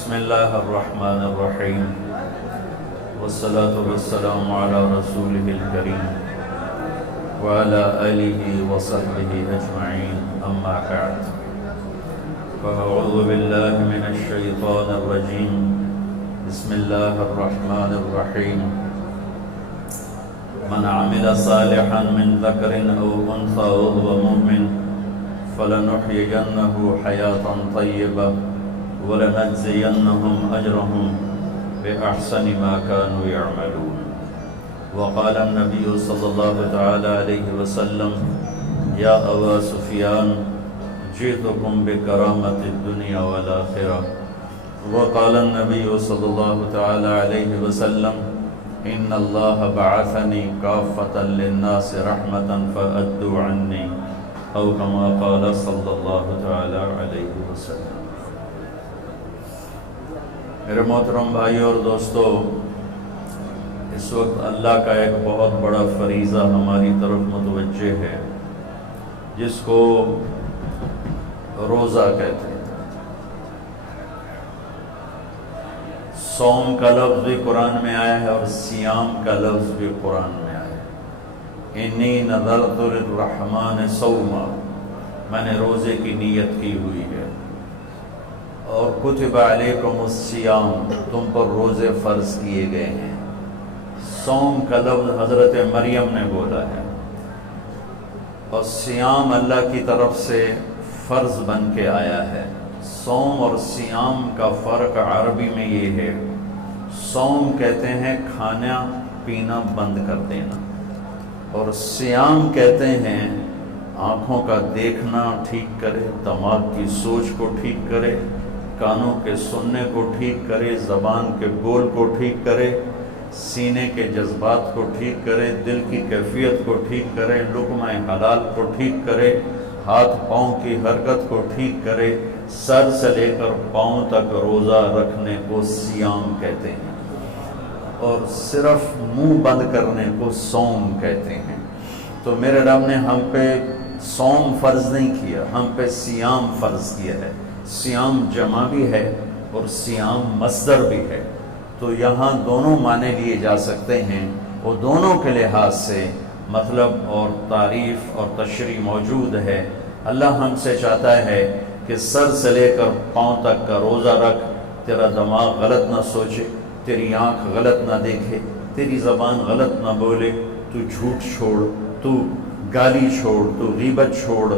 بسم اللہ الرحمن الرحیم والصلاة والسلام علی رسولہ الکریم وعلی آلہ وصحبہ اجمعین اما بعد فاعوذ باللہ من الشیطان الرجیم بسم اللہ الرحمن الرحیم من عمل صالحا من ذکر او انثى وهو مؤمن فلنحيينه حياة طيبة وَلَنَجْزِيَنَّهُمْ أَجْرَهُمْ بِأَحْسَنِ مَا كَانُوا يَعْمَلُونَ وقال النبي صلى الله تعالى عليه وسلم يا أبا سفيان جئتكم بكرامة الدنيا والآخرة وقال النبي صلى الله تعالى عليه وسلم إن الله بعثني كافة للناس رحمة فأدوا عني أو كما قال صلى الله تعالى عليه وسلم۔ میرے محترم بھائیو اور دوستو، اس وقت اللہ کا ایک بہت بڑا فریضہ ہماری طرف متوجہ ہے جس کو روزہ کہتے ہیں۔ صوم کا لفظ بھی قرآن میں آیا ہے اور صیام کا لفظ بھی قرآن میں آیا ہے۔ انی نذرت للرحمن صوما، میں نے روزے کی نیت کی ہوئی ہے، اور کتب علیکم الصیام، تم پر روزے فرض کیے گئے ہیں۔ صوم کا لفظ حضرت مریم نے بولا ہے، اور صیام اللہ کی طرف سے فرض بن کے آیا ہے۔ صوم اور صیام کا فرق عربی میں یہ ہے، صوم کہتے ہیں کھانا پینا بند کر دینا، اور صیام کہتے ہیں آنکھوں کا دیکھنا ٹھیک کرے، دماغ کی سوچ کو ٹھیک کرے، کانوں کے سننے کو ٹھیک کرے، زبان کے بول کو ٹھیک کرے، سینے کے جذبات کو ٹھیک کرے، دل کی کیفیت کو ٹھیک کرے، لقمہ حلال کو ٹھیک کرے، ہاتھ پاؤں کی حرکت کو ٹھیک کرے، سر سے لے کر پاؤں تک روزہ رکھنے کو صیام کہتے ہیں، اور صرف منہ بند کرنے کو صوم کہتے ہیں۔ تو میرے رب نے ہم پہ صوم فرض نہیں کیا، ہم پہ صیام فرض کیا ہے۔ صیام جمع بھی ہے اور صیام مصدر بھی ہے، تو یہاں دونوں معنی لیے جا سکتے ہیں، وہ دونوں کے لحاظ سے مطلب اور تعریف اور تشریح موجود ہے۔ اللہ ہم سے چاہتا ہے کہ سر سے لے کر پاؤں تک کا روزہ رکھ، تیرا دماغ غلط نہ سوچے، تیری آنکھ غلط نہ دیکھے، تیری زبان غلط نہ بولے، تو جھوٹ چھوڑ، تو گالی چھوڑ، تو غیبت چھوڑ،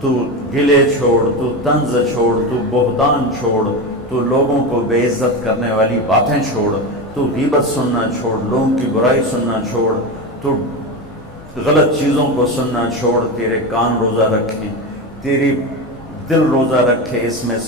تو گلے چھوڑ، تو طنز چھوڑ، تو بہتان چھوڑ، تو لوگوں کو بے عزت کرنے والی باتیں چھوڑ، تو غیبت سننا چھوڑ، لوگوں کی برائی سننا چھوڑ، تو غلط چیزوں کو سننا چھوڑ، تیرے کان روزہ رکھیں، تیری دل روزہ رکھے، اس میں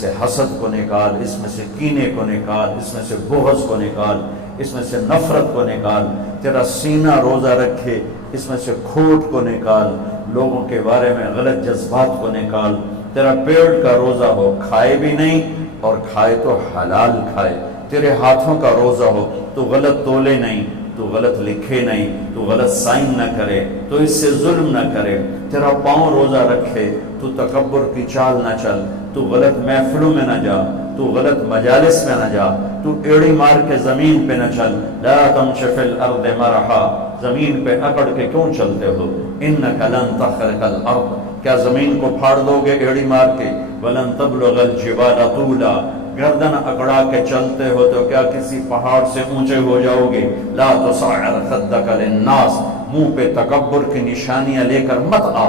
سے حسد کو نکال، اس میں سے کینے کو نکال، اس میں سے بغض کو نکال، اس میں سے نفرت کو نکال، تیرا سینہ روزہ رکھے، اس میں سے کھوٹ کو نکال، لوگوں کے بارے میں غلط جذبات کو نکال، تیرا پیٹ کا روزہ ہو، کھائے بھی نہیں اور کھائے تو حلال کھائے، تیرے ہاتھوں کا روزہ ہو، تو غلط تولے نہیں، تو غلط لکھے نہیں، تو غلط سائن نہ کرے، تو اس سے ظلم نہ کرے، تیرا پاؤں روزہ رکھے، تو تکبر کی چال نہ چل، تو غلط محفلوں میں نہ جا، تو غلط مجالس میں نہ جا، تو ایڑی مار کے زمین پہ نہ چل، لا تمش فی الارض مرحا، زمین پہ اکڑ کے کیوں چلتے ہو، انک لن تخرق الارض، کیا زمین کو پھاڑ دو گے ایڑی مار کے، ولن تبلغ الجبال طولا، گردن اکڑا کے چلتے ہو تو کیا کسی پہاڑ سے اونچے ہو جاؤ گے، لا تصعر خدک للناس، منہ پہ تکبر کی نشانیاں لے کر مت آ،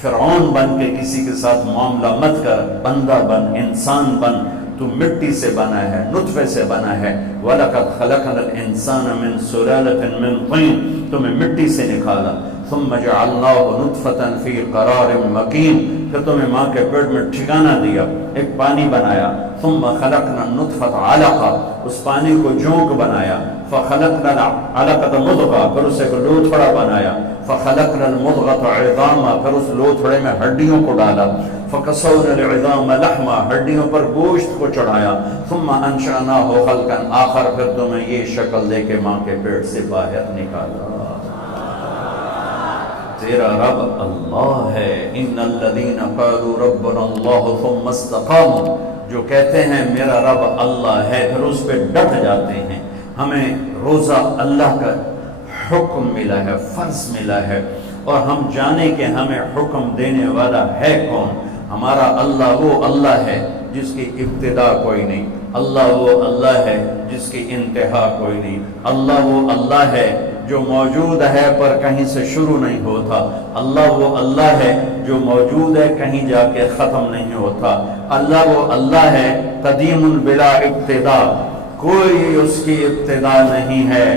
فرعون بن کے کسی کے ساتھ معاملہ مت کر، بندہ بن، انسان بن، تو مٹی سے بنا ہے، نطفے سے بنا ہے، وَلَقَدْ خَلَقْنَا الْإِنسَانَ مِنْ سُلَالَةٍ مِنْ طِينٍ، تمہیں مٹی سے نکالا، ثُمَّ جَعَلْنَاهُ نُطْفَةً فِي قَرَارٍ مَكِينٍ، پھر تمہیں ماں کے پیٹ میں ٹھکانہ دیا، ایک پانی بنایا، ثُمَّ خَلَقْنَا النُّطْفَةَ عَلَقَةً، اس پانی کو جونک بنایا، فَخَلَقْنَا الْعَلَقَةَ مُضْغَةً، پھر اسے لوتھڑا بنایا، فَخَلَقْنَا الْمُضْغَةَ عِظَامًا، پھر اس لوتھڑے میں ہڈیوں کو ڈالا، فَكَسَوْنَا الْعِظَامَ لَحْمًا، ہڈیوں پر گوشت کو چڑھایا، ثُمَّ أَنشَأْنَاهُ خَلْقًا آخر، پھر تمہیں یہ شکل دے کے ماں کے پیٹ سے باہر نکالا۔ تیرا رب اللہ ہے، ان الذین قالوا ربنا اللہ ثم استقاموا، جو کہتے ہیں میرا رب اللہ ہے، پھر اس پہ ڈٹ جاتے ہیں. ہمیں روزہ اللہ کا حکم ملا ہے، فرض ملا ہے، اور ہم جانیں کہ ہمیں حکم دینے والا ہے کون. ہمارا اللہ وہ اللہ ہے جس کی ابتدا کوئی نہیں، اللہ وہ اللہ ہے جس کی انتہا کوئی نہیں، اللہ وہ اللہ ہے جو موجود ہے پر کہیں سے شروع نہیں ہوتا، اللہ وہ اللہ ہے جو موجود ہے کہیں جا کے ختم نہیں ہوتا، اللہ وہ اللہ ہے قدیم بلا ابتدا، کوئی اس کی ابتدا نہیں ہے،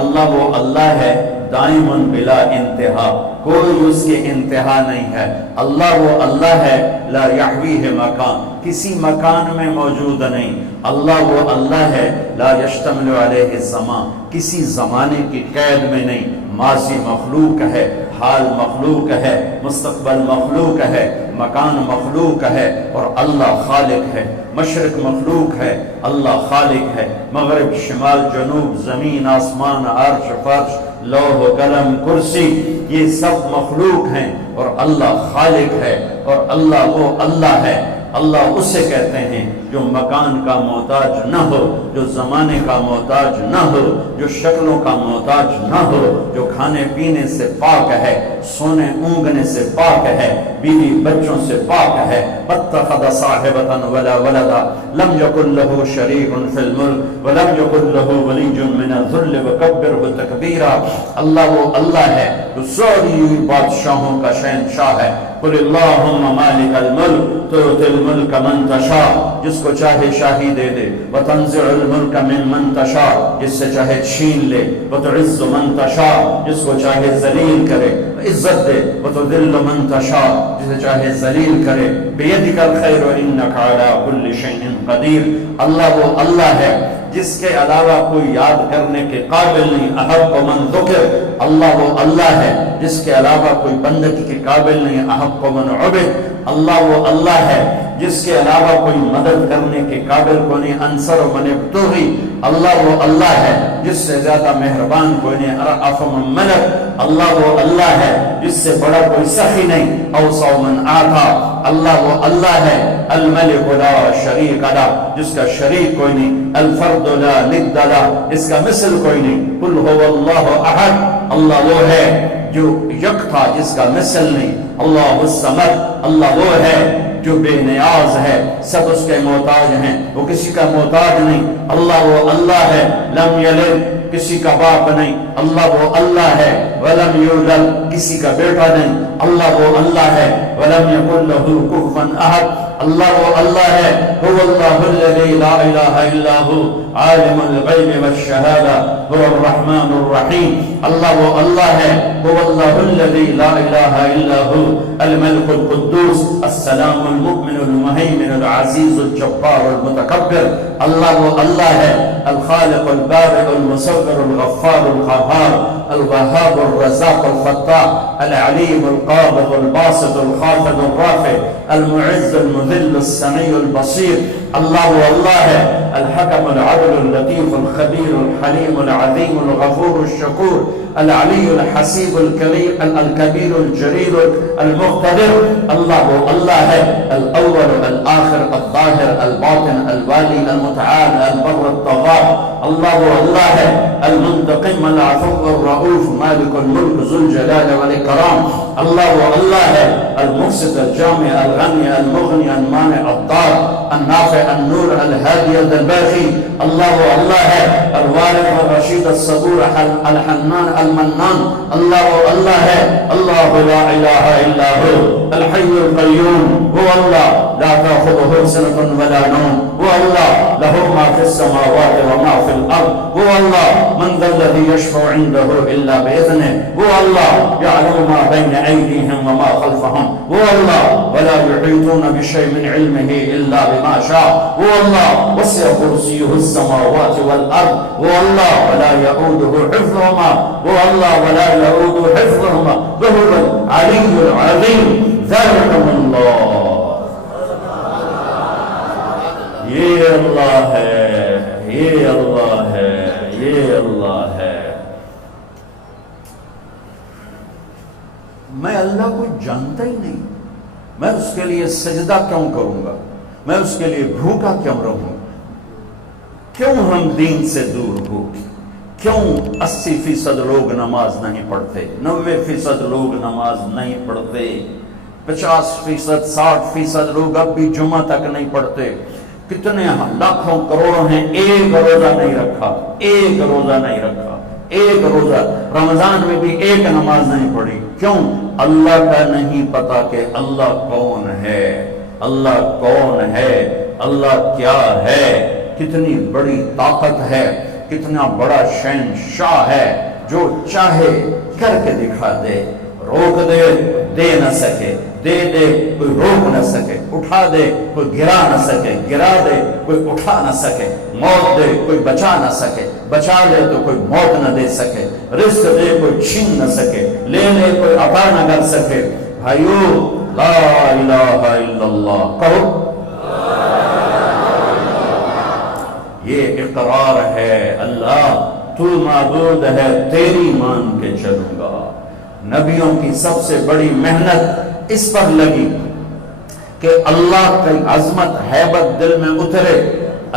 اللہ وہ اللہ ہے دائم بلا انتہا، کوئی اس کی انتہا نہیں ہے، اللہ وہ اللہ ہے لا یحویہ مکان، کسی مکان میں موجود نہیں، اللہ وہ اللہ ہے لا یشتمل علیہ زمان، کسی زمانے کی قید میں نہیں، ماضی مخلوق ہے، حال مخلوق ہے، مستقبل مخلوق ہے، مکان مخلوق ہے، اور اللہ خالق ہے. مشرق مخلوق ہے، اللہ خالق ہے، مغرب شمال جنوب زمین آسمان عرش فرش لوح قلم کرسی یہ سب مخلوق ہیں، اور اللہ خالق ہے، اور اللہ وہ اللہ ہے. اللہ اسے کہتے ہیں جو مکان کا محتاج نہ ہو، جو زمانے کا محتاج نہ ہو، جو شکلوں کا محتاج نہ ہو، جو کھانے پینے سے پاک ہے، سونے اونگنے سے پاک ہے، بیوی بچوں سے پاک ہے. اتخذ صاحبۃ ولا ولدا لم یکن له شریک فی الملک ولم یکن له ولی من الذل وکبرہ تکبیرا. اللہ وہ اللہ ہے جو ساری بادشاہوں کا شہنشاہ ہے. قل اللہم مالک الملک تؤتی الملک من تشاء، جس کو چاہے شاہی دے دے، وتنزع الملک من تشاء، جس سے چاہے چھین لے، وتعز من تشاء، جس کو چاہے ذلیل کرے، عزت دے، وتذل من تشاء، جسے چاہے ذلیل کرے. بیدک الخیر انک علی کل شیء قدیر. اللہ وہ اللہ ہے جس کے علاوہ کوئی یاد کرنے کے قابل نہیں. احق من ذکر، اللہ وہ اللہ ہے جس کے علاوہ کوئی بندگی کے قابل نہیں. احق من عبد، اللہ وہ اللہ ہے جس کے علاوہ کوئی مدد کرنے کے قابل کو نہیں. انصر من ابتغی، اللہ وہ اللہ ہے جس سے زیادہ مہربان کوئی نہیں. ارأف من ملک، اللہ وہ اللہ ہے جس سے بڑا کوئی سخی نہیں. اوصى من آتا، اللہ وہ اللہ ہے الملک لا شریک له، جس کا شریک کوئی نہیں. الفرد لا ند له، اس کا مثل کوئی نہیں. قل هو اللہ احد، اللہ وہ ہے جو یک تھا جس کا مثل نہیں. اللہ الصمد، اللہ وہ ہے جو بے نیاز ہے، سب اس کے محتاج ہیں، وہ کسی کا محتاج نہیں. اللہ وہ اللہ ہے لم یلد، کسی کا باپ نہیں. اللہ وہ اللہ ہے ولم یولد، کسی کا بیٹا نہیں. اللہ وہ اللہ ہے ولم یکن له کفوا احد. اللہ وہ اللہ ہے هو اللہ الذی لا الہ الا هو عالم الغیب والشہادہ هو الرحمن الرحیم. اللہ وہ اللہ ہے هو اللہ الذی لا الہ الا هو الملک القدوس السلام المؤمن المہیمن العزیز الجبار المتکبر. اللہ وہ اللہ ہے الخالق البارئ المصور الغفار القہار الوهاب الرزاق الفتاح العلیم القابض الباسط الخافض الرافع المعز المذل السمیع البصیر. اللہ وہ اللہ ہے الحکم العدل اللطیف الخبیر الحلیم العظیم الغفور الشکور العلی الحسیب الکبیر الجلیل المقتدر. اللہ وہ اللہ ہے الاول الآخر الظاہر الباطن الوالی المتعال البر الطغار. اللہ وہ اللہ ہے المنتقم العفو الرؤوف مالک الملک ذو الجلال والاکرام. اللہ وہ اللہ ہے المقسط الجامع الغنی المغنی المانع الضار النافع النور الهادي الباقي. اللہ وہ اللہ ہے الوارث الرشید الصبور الحنان المنان. اللہ وہ اللہ ہے اللہ لا الہ الا هو الحی القیوم. هو اللہ لا تأخذه سنة ولا نوم. هو اللہ له ما في السماوات وما في الأرض. هو اللہ من ذا الذي يشفع عنده إلا بإذنه. هو اللہ يعلم ما بين أيديهم وما خلفهم. هو اللہ ولا يحيطون بشيء من علمه إلا بما شاء. هو اللہ وسع كرسيه السماوات والأرض. هو اللہ ولا يؤوده حفظهما. هو اللہ ولا يؤوده حفظهما وهو العلي العظيم. ذلكم اللہ. یہ اللہ ہے، یہ اللہ ہے، یہ اللہ ہے. میں اللہ کو جانتا ہی نہیں، میں اس کے لیے سجدہ کیوں کروں گا؟ میں اس کے لیے بھوکا کیوں رہوں؟ کیوں ہم دین سے دور ہو؟ کیوں 80% لوگ نماز نہیں پڑھتے، 90% لوگ نماز نہیں پڑھتے، 50%، 60% لوگ اب بھی جمعہ تک نہیں پڑھتے، کتنے لاکھوں کروڑوں ہیں ایک روزہ نہیں رکھا، ایک روزہ نہیں رکھا، ایک روزہ، رمضان میں بھی ایک نماز نہیں پڑھی۔ کیوں؟ اللہ کا نہیں پتا کہ اللہ کون ہے، اللہ کون ہے، اللہ کیا ہے، کتنی بڑی طاقت ہے، کتنا بڑا شہنشاہ ہے، جو چاہے کر کے دکھا دے، روک دے دے نہ سکے، دے دے کوئی روک نہ سکے، اٹھا دے کوئی گرا نہ سکے، گرا دے کوئی اٹھا نہ سکے، موت دے کوئی بچا نہ سکے، بچا لے تو کوئی موت نہ دے سکے، رزق دے کوئی چھین نہ سکے، لے لے کوئی عطا نہ کر سکے۔ بھائیو، لا الہ الا اللہ کہو، یہ اقرار ہے، اللہ تو معبود ہے، تیری مان کے چلوں گا۔ نبیوں کی سب سے بڑی محنت اس پر لگی کہ اللہ کی عظمت ہیبت دل میں اترے،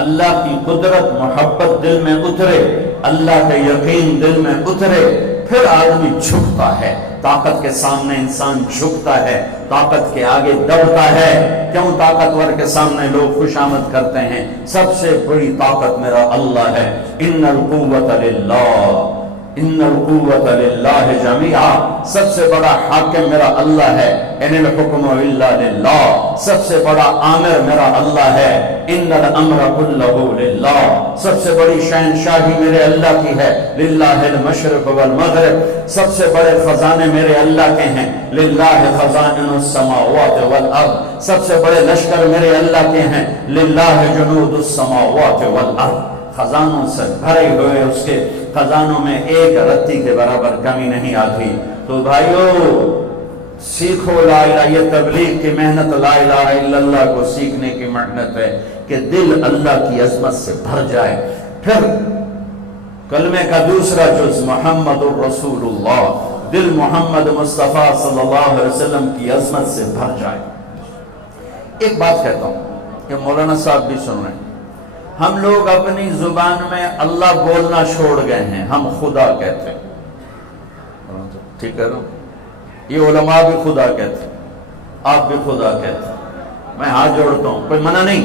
اللہ کی قدرت محبت دل میں اترے، اللہ کا یقین دل میں اترے، پھر آدمی جھکتا ہے، طاقت کے سامنے انسان جھکتا ہے، طاقت کے آگے دبتا ہے۔ کیوں طاقتور کے سامنے لوگ خوش آمد کرتے ہیں؟ سب سے بڑی طاقت میرا اللہ ہے، ان القوت للہ، ان القوت للہ جمیعا، سب سے بڑا حاکم میرا اللہ ہے، ان الحکم الا للہ، سب سے بڑا آمر میرا اللہ ہے، ان الامر کلہ للہ، سب سے بڑی شہنشاہی میرے اللہ کی ہے، للہ المشرق والمغرب، سب سے بڑے خزانے میرے اللہ کے ہیں، للہ خزائن السماوات والارض، سب سے بڑے لشکر میرے اللہ کے ہیں، للہ جنود السماوات والارض، خزانوں سے بھرے ہوئے اس کے خزانوں میں ایک رتی کے برابر کمی نہیں آتی۔ تو بھائیو، سیکھو لا الہ، یہ تبلیغ کی محنت لا الہ الا اللہ کو سیکھنے کی محنت ہے کہ دل اللہ کی عظمت سے بھر جائے، پھر کلمے کا دوسرا جز محمد الرسول اللہ، دل محمد مصطفیٰ صلی اللہ علیہ وسلم کی عظمت سے بھر جائے۔ ایک بات کہتا ہوں کہ مولانا صاحب بھی سن رہے ہیں، ہم لوگ اپنی زبان میں اللہ بولنا چھوڑ گئے ہیں، ہم خدا کہتے ہیں، ٹھیک ہے نا؟ یہ علماء بھی خدا کہتے ہیں، آپ بھی خدا کہتے ہیں، میں ہاتھ جوڑتا ہوں، کوئی منع نہیں،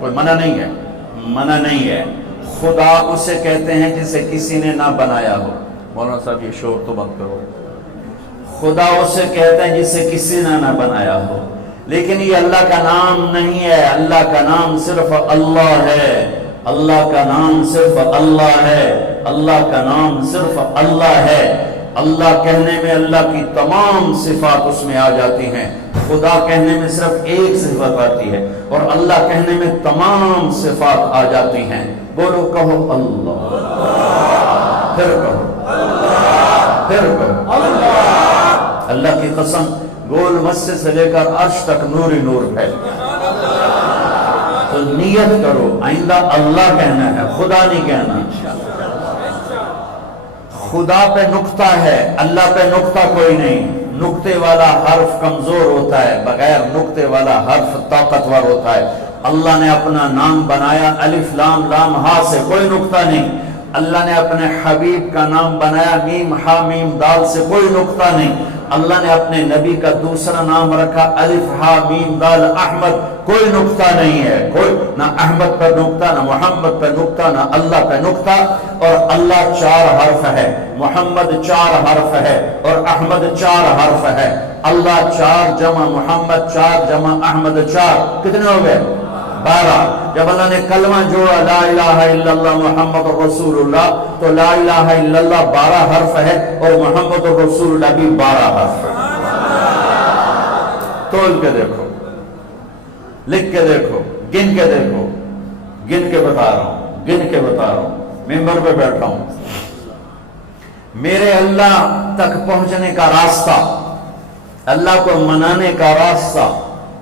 کوئی منع نہیں ہے، منع نہیں ہے۔ خدا اسے کہتے ہیں جسے کسی نے نہ بنایا ہو۔ مولانا صاحب یہ شور تو بند کرو۔ خدا اسے کہتے ہیں جسے کسی نے نہ بنایا ہو، لیکن یہ اللہ کا نام نہیں ہے، اللہ کا نام صرف اللہ ہے، اللہ کا نام صرف اللہ ہے، اللہ کا نام صرف اللہ ہے۔ اللہ کہنے میں اللہ کی تمام صفات اس میں آ جاتی ہیں، خدا کہنے میں صرف ایک صفت آتی ہے، اور اللہ کہنے میں تمام صفات آ جاتی ہیں۔ بولو، کہو اللہ، پھر کہو اللہ، پھر کہو اللہ۔ اللہ کی قسم، گول مسجد سے لے کر عرش تک نور ہی نور ہے۔ تو نیت کرو، آئندہ اللہ کہنا ہے، خدا نہیں کہنا۔ خدا پہ نقطہ ہے، اللہ پہ نقطہ کوئی نہیں۔ نقطے والا حرف کمزور ہوتا ہے، بغیر نقطے والا حرف طاقتور ہوتا ہے۔ اللہ نے اپنا نام بنایا الف لام لام ہا سے، کوئی نقطہ نہیں۔ اللہ نے اپنے حبیب کا نام بنایا میم ہا میم دال سے، کوئی نقطہ نہیں۔ اللہ نے اپنے نبی کا دوسرا نام رکھا الف ہا میم دال احمد، کوئی نقطہ نہیں ہے، کوئی نہ احمد پر نقطہ، نہ محمد پر نقطہ، نہ اللہ پر نقطہ۔ اور اللہ 4 حرف ہے، محمد 4 حرف ہے، اور احمد 4 حرف ہے۔ اللہ 4 جمع محمد 4 جمع احمد 4، کتنے ہو گئے؟ 12۔ جب اللہ نے کلمہ جوڑا لا الہ الا اللہ محمد رسول اللہ، تو لا الہ الا اللہ 12 حرف ہے، اور محمد رسول اللہ بھی 12 حرف ہے۔ تول کے دیکھو، لکھ کے دیکھو، گن کے دیکھو، گن کے بتا رہا ہوں، گن کے بتا رہا ہوں، ممبر پہ بیٹھا ہوں۔ میرے اللہ تک پہنچنے کا راستہ، اللہ کو منانے کا راستہ،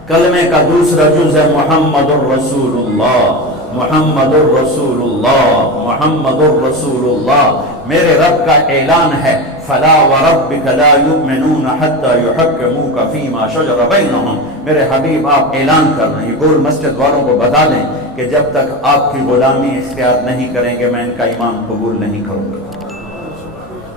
کلمے کا دوسرا جز ہے محمد الرسول اللہ، محمد الرسول اللہ، محمد الرسول اللہ۔ میرے رب کا اعلان ہے فلا وربک لا یؤمنون حتی یحکموک فیما شجر بینہم. میرے حبیب آپ اعلان کر رہے ہیں، یہ گول مسجد والوں کو بتا دیں کہ جب تک آپ کی غلامی اختیار نہیں کریں گے میں ان کا ایمان قبول نہیں کروں گا.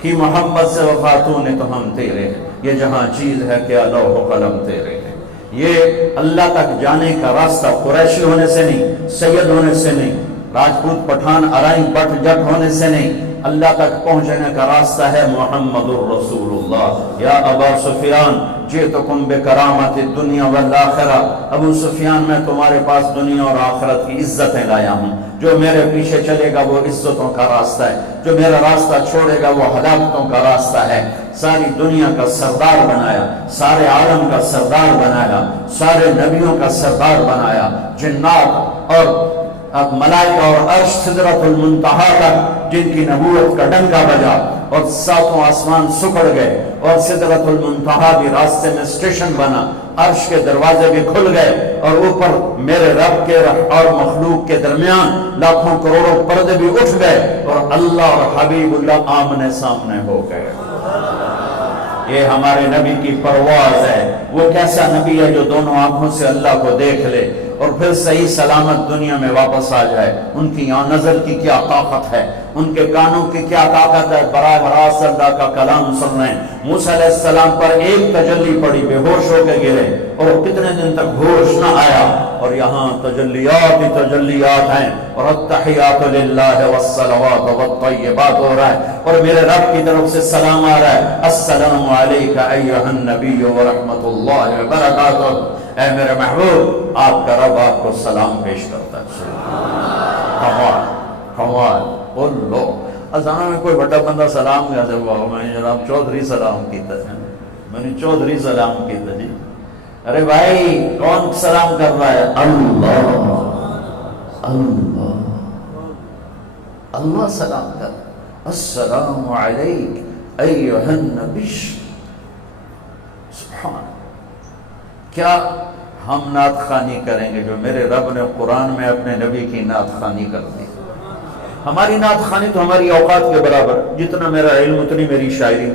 کہ محمد سے وفاتوں نے تو ہم تیرے ہیں، یہ جہاں چیز ہے کہ لوح و قلم تیرے ہیں. یہ اللہ تک جانے کا راستہ قریشی ہونے سے نہیں، سید ہونے سے نہیں، راجپوت پٹھان ارائیں بٹ جٹ ہونے سے نہیں، اللہ تک پہنچنے کا راستہ ہے محمد الرسول اللہ. یا ابا سفیان جئتکم بکرامت الدنیا والآخرہ، ابو سفیان میں تمہارے پاس دنیا اور آخرت کی عزتیں لایا ہوں. جو میرے پیچھے چلے گا وہ عزتوں کا راستہ ہے، جو میرا راستہ چھوڑے گا وہ ہلاکتوں کا راستہ ہے. ساری دنیا کا سردار بنایا، سارے عالم کا سردار بنایا، سارے نبیوں کا سردار بنایا. جنات اور ملائکہ اور عرش سدرۃ المنتہا تک جن کی نبوت کا ڈنکا بجا اور ساتوں آسمان سکڑ گئے اور سدرۃ المنتہا بھی راستے میں اسٹیشن بنا، عرش کے دروازے بھی کھل گئے اور اوپر میرے رب کے اور مخلوق کے درمیان لاکھوں کروڑوں پردے بھی اٹھ گئے اور اللہ اور حبیب اللہ آمنے سامنے ہو گئے. یہ ہمارے نبی کی پرواز ہے. وہ کیسا نبی ہے جو دونوں آنکھوں سے اللہ کو دیکھ لے اور پھر صحیح سلامت دنیا میں واپس آ جائے. ان کی یہاں نظر کی کیا طاقت ہے، ان کے کانوں کی کیا طاقت ہے، براہ راست اللہ کا کلام سن رہے ہیں. موسیٰ علیہ السلام پر ایک تجلی پڑی، بے ہوش ہو کے گرے اور کتنے دن تک ہوش نہ آیا. اور یہاں تجلیات ہی تجلیات ہیں اور التحیات للہ والصلوات والطیبات ہو رہا ہے اور میرے رب کی طرف سے سلام آ رہا ہے. السلام علیکہ ایہا النبی ورحمت اللہ وبرکاتہ. اے میرے محبوب، آپ کا رب آپ کو سلام پیش کرتا ہے. کمال کمال. بول لو ازانہ میں کوئی بڑا بندہ سلام کیا سے ہوا، میں نے جناب چودھری سلام کیتا ہے، میں نے چودھری سلام کیتا جی. ارے بھائی کون سلام کر رہا ہے؟ اللہ اللہ اللہ سلام کر. السلام علیک ایہا النبی. سبحان. کیا ہم نعت خوانی کریں گے جو میرے رب نے قرآن میں اپنے نبی کی نعت خوانی کر دی. ہماری نعت خوانی تو ہماری اوقات کے برابر، جتنا میرا علم اتنی میری شاعری،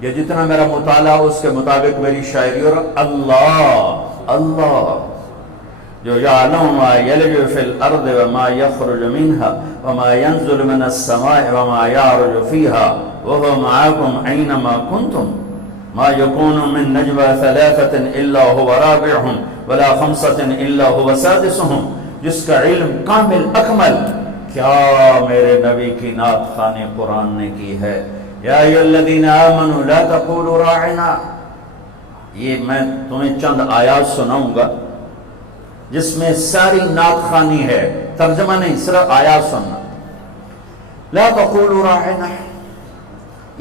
یا جتنا میرا مطالعہ اس کے مطابق میری شاعری. اور اللہ اللہ جو یعلم ما یلج فی الارض وما یخرج منها وما ینزل من السماء وما یعرج فیها وهو معاکم اینما کنتم ما یکون من نجوى ثلاثة الا هو رابعهم ولا خمسة الا هو سادسهم. جس کا علم کامل اکمل. کیا میرے نبی کی نعت خوانی قرآن نے کی ہے. یا ایھا الذین آمنوا لا تقولوا راعنا. یہ میں تمہیں چند آیات سناؤں گا جس میں ساری نعت خوانی ہے، ترجمہ نہیں، صرف آیات سننا. لا تقولوا راعنا،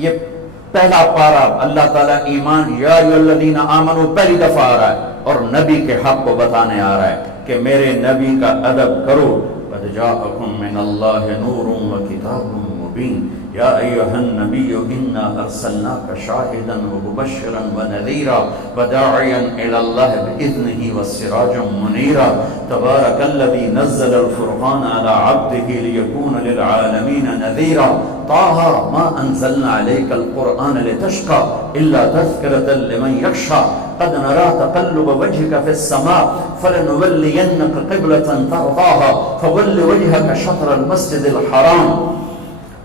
یہ پہلا پارا اللہ تعالیٰ ایمان یا ایھا الذین آمنوا پہلی دفعہ آ رہا ہے اور نبی کے حق کو بتانے آ رہا ہے کہ میرے نبی کا ادب کرو. قد جاءکم من اللہ نور وکتاب مبین. یا ایھا النبی انا ارسلناک شاہدا ومبشرا ونذیرا وداعیا الی اللہ باذنہ وسراجا منیرا. تبارک الذی نزل الفرقان علی عبدہ لیکون للعالمین نذیرا. طه ما انزلنا عليك القرآن لتشقى الا تذكرة لمن يخشى. قد نرى تقلب وجهك في السماء فلنولينك قبلة ترضاها فول وجهك شطر المسجد الحرام.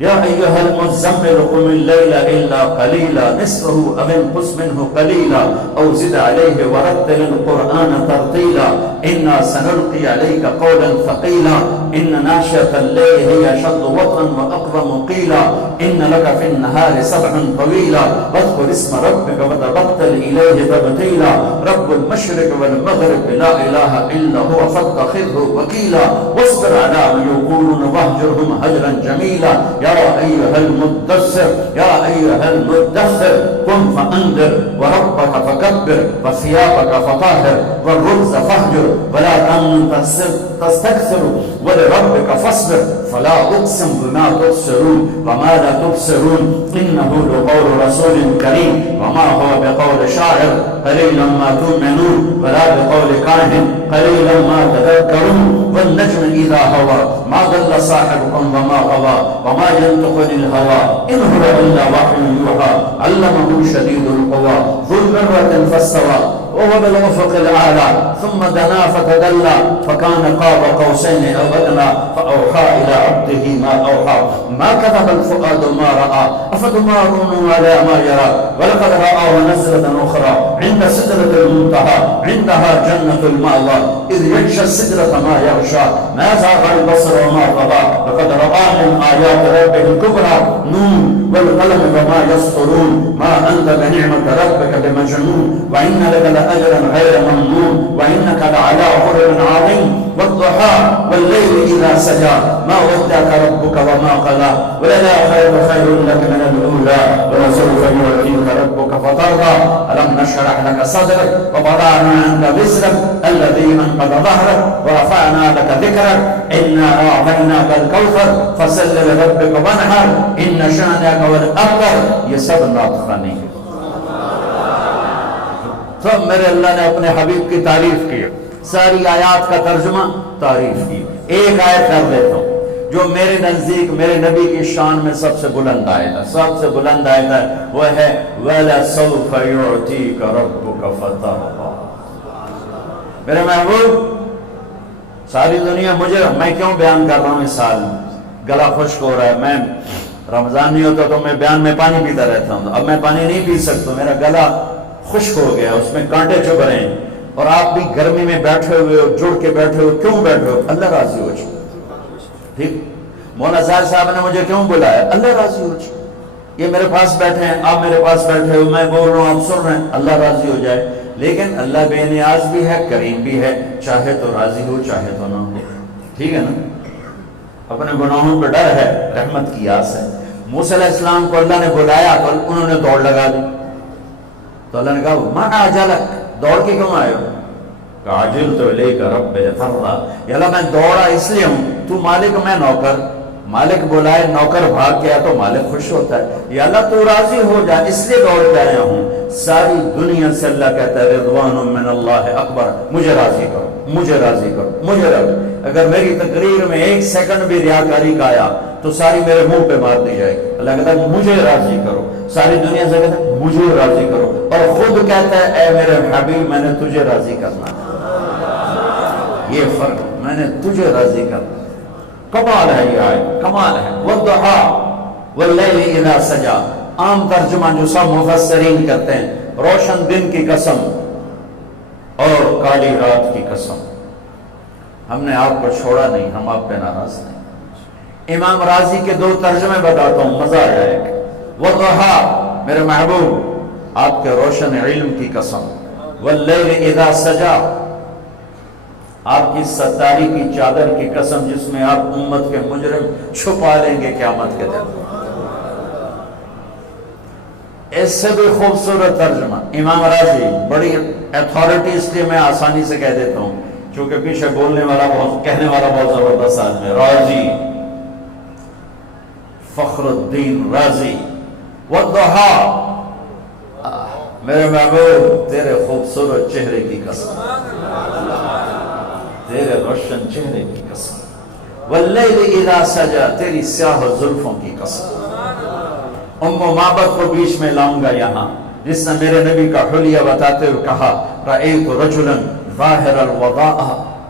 یا ایھا المزمل قم اللیل الا قلیلا نصفه او انقص منه قلیلا او زد علیہ ورتل القرآن ترتیلا. انا سنلقی علیک قولا ثقیلا ان ناشئة اللیل هی اشد وطئا واقوم قیلا. ان لک فی النهار سبحا طویلا واذکر اسم ربک وتبتل الیہ تبتیلا. رب المشرق والمغرب لا الہ الا هو فاتخذه وکیلا. واصبر علی ما یقولون واہجرهم ہجرا جمیلا. یا ایھا المدثر یا ایھا المدثر قم فانذر وربک فکبر وثیابک فطہر والرجز فاہجر ولا تمنن تستکثر ولربک فاصبر. فلا اقسم بما تبصرون وما لا تبصرون انه لقول رسول کریم وما هو بقول شاعر قلیلا ما تؤمنون ولا بقول کاہن قليلا ما تذكرون والنجم إذا هوى ما ضل صاحبكم وما غوى وما ينطق عن الهوى إن هو إلا وحي يوحى علمه شديد القوى ذو مرة فاستوى وهو بالأفق الأعلى ثم دنا فتدلى فكان قاب قوسين أو أدنى فأوحى إلى عبده ما أوحى ما كذب الفؤاد ما رأى أفتمارونه على ما يرى ولقد رآه نزلة أخرى عند سدرة المنتهى عندها جنة المأوى إذ يغشى السدرة ما يغشى ما زاغ البصر وما طغى لقد رأى من آيات ربه الكبرى نون والقلم وما يسطرون ما أنت بنعمة ربك بمجنون وإن لك لأجرا غير ممنون وإنك لعلى خلق عظيم والضحى والليل إذا سجى ما ودعك ربك وما قلى وللآخرة خير لك من الأولى ولسوف يعطيك ربك فترضى ألم نشرح لك صدرك ووضعنا عنك وزرك الذي أنقض ظهرك ورفعنا لك ذكرك إنا أعطيناك الكوثر فصل لربك وانحر إن شانئك هو الأبتر یہ سب نعت خوانی ہے. تو میرے اللہ نے اپنے حبیب کی تعریف کی, ساری آیات کا ترجمہ تعریف کی. ایک آیت کر دیتا ہوں جو میرے نزدیک میرے نبی کی شان میں سب سے بلند آیت ہے, سب سے بلند آیت ہے, وہ ہے وَلَسَوْفَ يُعْتِيكَ رَبُّكَ فَتَرْضَىٰ. میرے محبوب, ساری دنیا مجھے, میں کیوں بیان کر رہا ہوں اس سال, گلا خشک ہو رہا ہے, میں رمضان نہیں ہوتا تو میں بیان میں پانی پیتا رہتا ہوں, اب میں پانی نہیں پی سکتا, میرا گلا خشک ہو گیا, اس میں کانٹے چبھ رہے ہیں, اور آپ بھی گرمی میں بیٹھے ہوئے ہو, جڑ کے بیٹھے ہو, کیوں بیٹھے ہو؟ اللہ راضی ہو جائے. ٹھیک, مولانا زاہد صاحب نے مجھے کیوں بلایا؟ اللہ راضی ہو جائے. یہ میرے پاس بیٹھے ہیں, آپ میرے پاس بیٹھے ہو, میں بول رہا ہوں, آپ سن رہے ہیں, اللہ راضی ہو جائے. لیکن اللہ بے نیاز بھی ہے, کریم بھی ہے, چاہے تو راضی ہو چاہے تو نہ ہو. ٹھیک ہے نا, اپنے گناہوں پہ ڈر ہے, رحمت کی آس ہے. موسیٰ علیہ السلام کو اللہ نے بلایا تو انہوں نے دوڑ لگا دی, تو اللہ نے کہا مَا أَعْجَلَكَ, دوڑ کے کیوں آئے ہو؟ عَجِلْتُ إِلَيْكَ رَبِّ لِتَرْضَىٰ. یا اللہ میں دوڑا اس لیے ہوں, تو مالک میں نوکر, مالک بلائے نوکر بھاگ گیا تو مالک خوش ہوتا ہے. یا اللہ تو راضی ہو جا, اس لیے دوڑ کے آیا ہوں. ساری دنیا سے اللہ کہتا ہے رضوان من اللہ اکبر, مجھے راضی کرو, مجھے راضی کرو, مجھے راضی. اگر میری تقریر میں ایک سیکنڈ بھی ریاکاری کا آیا تو ساری میرے منہ پہ مار دی جائے گی. اللہ کہتا ہے مجھے راضی کرو, ساری دنیا سے کہتا ہے مجھے راضی کرو, اور خود کہتا ہے اے میرے حبیب میں نے تجھے راضی کرنا. یہ فرق, میں نے تجھے راضی کرنا. کمال ہے یہ آیت, کمال ہے. وَالضُّحَىٰ وَاللَّيْلِ إِذَا سَجَىٰ, عام ترجمہ جو سب مفسرین کرتے ہیں, روشن دن کی قسم اور کالی رات کی قسم. ہم نے آپ کو چھوڑا نہیں, ہم آپ پہ ناراض نہیں. امام راضی کے دو ترجمے بتاتا ہوں, مزہ آ جائے گا. وَالضُّحَىٰ, میرے محبوب آپ کے روشن علم کی قسم. وَاللَّيْلِ إِذَا سَجَىٰ, آپ کی ستاری کی چادر کی قسم جس میں آپ امت کے مجرم چھپا لیں گے قیامت کے دن. اس سے بھی خوبصورت ترجمہ امام راضی, بڑی ایتھارٹی اس لیے میں آسانی سے کہہ دیتا ہوں چونکہ پیچھے بولنے والا بہت, کہنے والا بہت زبردست آدمی ہے, راضی فخر الدین رازی. والضحیٰ, میرے محبوب تیرے خوبصورت چہرے کی قسم, تیرے روشن چہرے کی قسم. واللیل اذا سجا, تیری سیاہ زلفوں کی قسم. ام معبد کو بیچ میں لاؤں گا یہاں, جس نے میرے نبی کا حلیہ بتاتے ہوئے کہا رأیت رجلا ظاہر الوضاء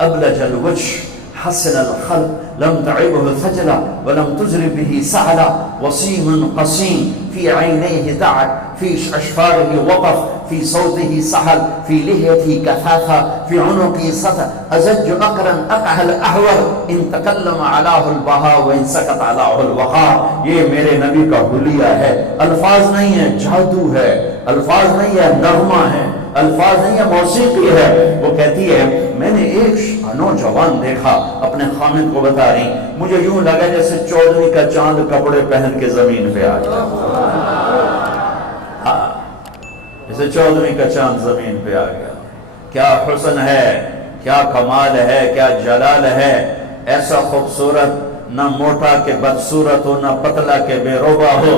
ابلج الوجه حسن الخلق لم تعبه ثجلا ولم تزر به سعلا وسيم قسيم في عينيه دعك في أشفاره وقف في صوته سحل في لحيته كثافة في عنقه سطع أزج أقرا أقع الأحور إن تكلم علاه البهاء وإن سكت علاه الوقار. یہ میرے نبی کا حلیہ ہے, الفاظ نہیں ہے, جادو ہے, الفاظ نہیں ہے, نغمہ ہے, الفاظ نہیں ہے, موسیقی ہے. وہ کہتی ہے میں نے ایک نوجوان دیکھا, اپنے خامد کو بتا رہی, مجھے یوں لگا جیسے 14ویں کا چاند کپڑے پہن کے زمین پہ آ گیا. جیسے 14ویں کا چاند زمین پہ آ گیا. کیا حسن ہے, کیا کمال ہے, کیا جلال ہے. ایسا خوبصورت, نہ موٹا کہ بدصورت ہو, نہ پتلا کہ بے روبا ہو.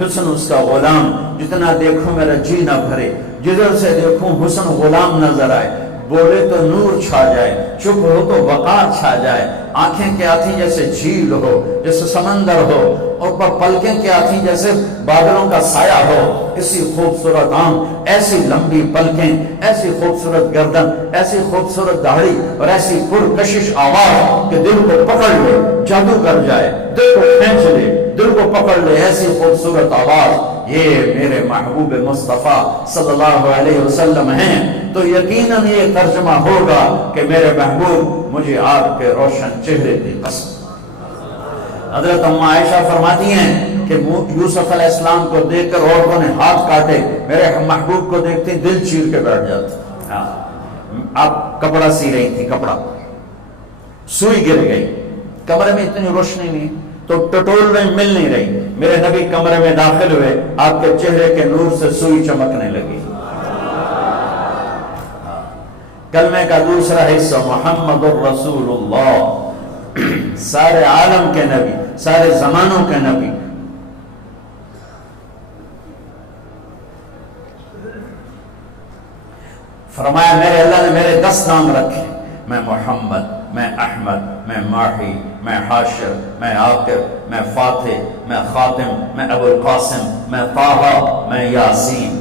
حسن اس کا غلام, جتنا دیکھوں میرا جی نہ بھرے, جدھر سے دیکھوں حسن غلام نظر آئے. بولے تو نور چھا جائے، چپ ہو تو وقار چھا جائے، آنکھیں کیا تھیں جیسے جھیل ہو، جیسے سمندر ہو، اور پلکیں کیا تھیں جیسے بادلوں کا سایہ ہو۔ اسی خوبصورت آنکھ، ایسی لمبی پلکیں، ایسی خوبصورت گردن، ایسی خوبصورت داڑھی اور ایسی پرکشش آواز کہ دل کو پکڑ لے، جادو کر جائے، دل کو کھینچ لے، دل کو پکڑ لے، ایسی خوبصورت آواز۔ یہ میرے محبوب مصطفیٰ صلی اللہ علیہ وسلم ہیں، تو یقیناً یہ ترجمہ ہوگا کہ میرے محبوب مجھے آپ کے روشن چہرے کی قسم۔ حضرت ام عائشہ فرماتی ہیں کہ یوسف علیہ السلام کو دیکھ کر عورتوں نے ہاتھ کاٹے، میرے محبوب کو دیکھتے دل چیر کے بیٹھ جاتا۔ آپ کپڑا سی رہی تھی، کپڑا سوئی گر گئی، کمرے میں اتنی روشنی نہیں تو ٹٹول میں مل نہیں رہی، میرے نبی کمرے میں داخل ہوئے، آپ کے چہرے کے نور سے سوئی چمکنے لگی۔ کلمے کا دوسرا حصہ محمد الرسول اللہ، سارے عالم کے نبی، سارے زمانوں کے نبی۔ فرمایا میرے اللہ نے میرے 10 نام رکھے، میں محمد، میں احمد، میں ماہی، میں حاشر، میں عاقب، میں فاتح، میں خاتم، میں ابو القاسم، میں طٰہٰ، میں یاسین۔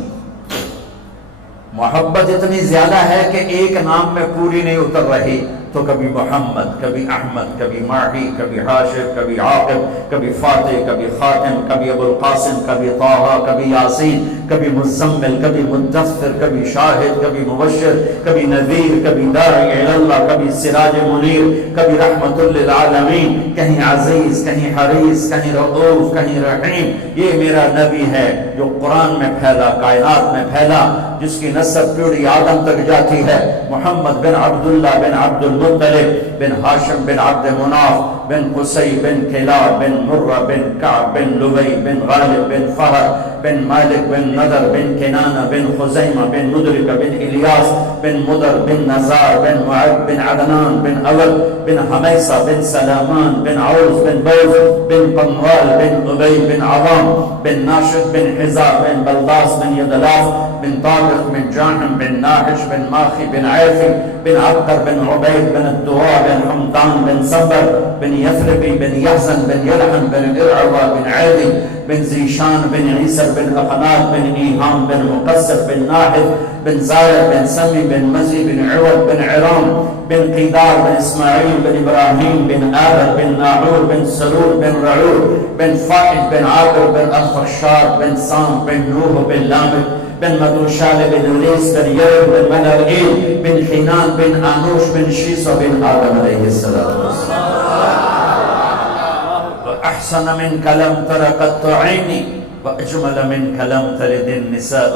محبت اتنی زیادہ ہے کہ ایک نام میں پوری نہیں اتر رہی، تو کبھی محمد، کبھی احمد، کبھی ماہی، کبھی حاشر، کبھی عاقب، کبھی فاتح، کبھی خاتم، کبھی ابو القاسم، کبھی طٰہٰ، کبھی یاسین، کبھی مزمل، کبھی مدثر، کبھی شاہد، کبھی مبشر، کبھی نذیر، کبھی داعی الی اللہ، کبھی سراج منیر، کبھی رحمت للعالمین، کہیں عزیز، کہیں حریص، کہیں رؤوف، کہیں رحیم۔ یہ میرا نبی ہے جو قرآن میں پھیلا، کائنات میں پھیلا، جس کی نسب پیڑھی آدم تک جاتی ہے۔ محمد بن عبداللہ بن عبد المطلب بن ہاشم بن عبد مناف بن قصی بن کلاب بن مرہ بن کعب بن لبی بن غالب بن فہر بن مالک بن نضر بن کنانہ بن خزیمہ بن مدرک بن الیاس بن مدر بن نزار بن معد بن عدنان بن اول بن حمیسہ بن سلامان بن عوز بن بوز بن قنوال بن عبی بن عظام بن ناشد بن حزا بن بلداس بن یدلاف بن طارق بن جاحم بن ناحش بن ماخی بن عیفی بن عبقر بن عبید بن الدواء بن حمدان بن صبر بن یثربی بن یحزن بن یلحن بن ارعوا بن عیدی بن زیشان بن عیسر بن اقنات بن ایہام بن مقصر بن ناحد بن زائر بن سمی بن مزی بن عوض بن عرام بن قیدار بن اسماعیل بن ابراہیم بن آدر بن ناعور بن سلول بن رعور بن فائد بن عاقر بن الخشار بن سام بن نوح بن لامک بن مدوشال بن ریس بن یرب بن منرئیل بن حینان بن آنوش بن شیسہ بن آدم علیہ السلام۔ احسن من کلم ترقت عینی واجمل من کلم تلد النساء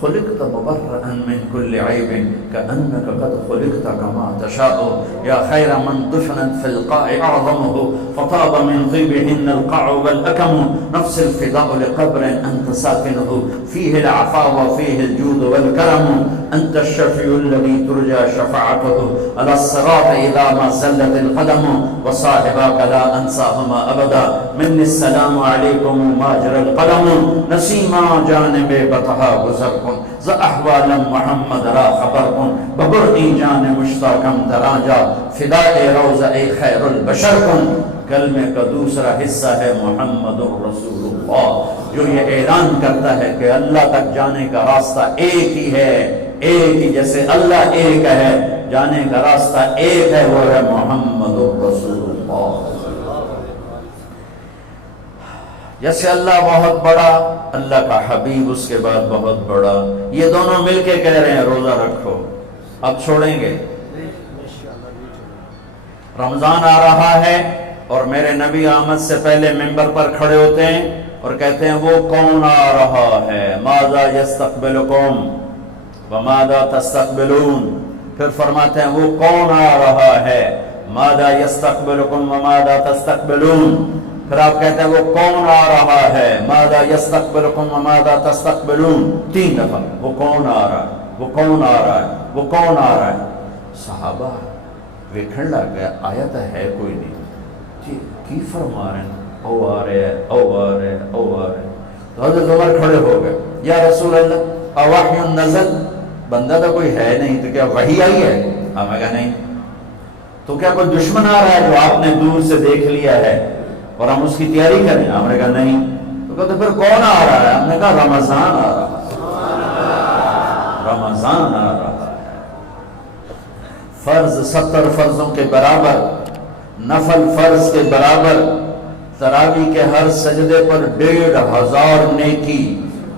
خلقت مبرئا من كل عيب كأنك قد خلقت كما تشاء يا خير من دفنت في القاع أعظمه فطاب من طيبهن القاع والأكم نفس الفداء لقبر أنت ساكنه فيه العفاء وفيه الجود والكرم أنت الشفيع الذي ترجى شفاعته على الصراط إذا ما زلت القدم وصاحبك لا أنساهما أبدا مني السلام عليكم ما جرى القلم نسيما جانب بطها گزر ز احوالا محمد را خبر کن ببرئی جان مشتاقم درانجا فدائے روضہ اے خیر البشر کن۔ کلمے کا دوسرا حصہ ہے محمد الرسول اللہ، جو یہ اعلان کرتا ہے کہ اللہ تک جانے کا راستہ ایک ہی ہے، ایک ہی، جیسے اللہ ایک ہے، جانے کا راستہ ایک ہے، وہ ہے محمد الرسول اللہ۔ جیسے اللہ بہت بڑا، اللہ کا حبیب اس کے بعد بہت بڑا، یہ دونوں مل کے کہہ رہے ہیں روزہ رکھو۔ اب چھوڑیں گے؟ رمضان آ رہا ہے اور میرے نبی آمد سے پہلے منبر پر کھڑے ہوتے ہیں اور کہتے ہیں وہ کون آ رہا ہے، ماذا یستقبلکم وماذا تستقبلون، پھر فرماتے ہیں وہ کون آ رہا ہے، ماذا یستقبلکم وماذا تستقبلون، پھر آپ کہتے ہیں وہ کون آ رہا ہے، ماذا یستقبلکم وماذا تستقبلون، 3 دفعہ وہ کون آ رہا ہے، وہ کون آ رہا ہے، وہ کون آ رہا ہے۔ صحابہ ویکھن لگ گیا آیا تو ہے کوئی نہیں، کی فرما رہے ہیں، او آ رہے ہیں، او آ رہے ہیں، او آ رہے ہیں۔ تو حضرت عمر کھڑے ہو گئے، یا رسول اللہ اوحی نزل، بندہ تو کوئی ہے نہیں، تو کیا وحی آئی ہے؟ ہمیں کہا نہیں۔ تو کیا کوئی دشمن آ رہا ہے جو آپ نے دور سے دیکھ لیا ہے اور ہم اس کی تیاری کریں؟ ہم نے کہا نہیں۔ تو کہا تو پھر کون آ رہا ہے؟ ہم نے کہا رمضان آ رہا ہے، رمضان آ رہا ہے۔ فرض 70 فرضوں کے برابر، نفل فرض کے برابر، تراویح کے ہر سجدے پر 1500 نیکی،